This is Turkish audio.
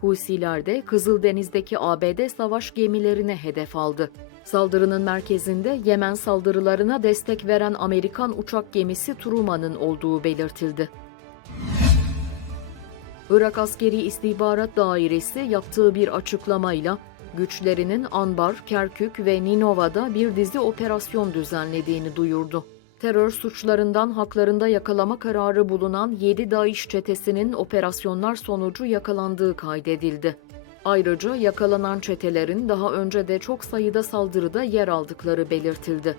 Husiler de Kızıldeniz'deki ABD savaş gemilerine hedef aldı. Saldırının merkezinde Yemen saldırılarına destek veren Amerikan uçak gemisi Truman'ın olduğu belirtildi. Irak Askeri İstihbarat Dairesi yaptığı bir açıklamayla güçlerinin Anbar, Kerkük ve Ninova'da bir dizi operasyon düzenlediğini duyurdu. Terör suçlarından haklarında yakalama kararı bulunan 7 DAEŞ çetesinin operasyonlar sonucu yakalandığı kaydedildi. Ayrıca yakalanan çetelerin daha önce de çok sayıda saldırıda yer aldıkları belirtildi.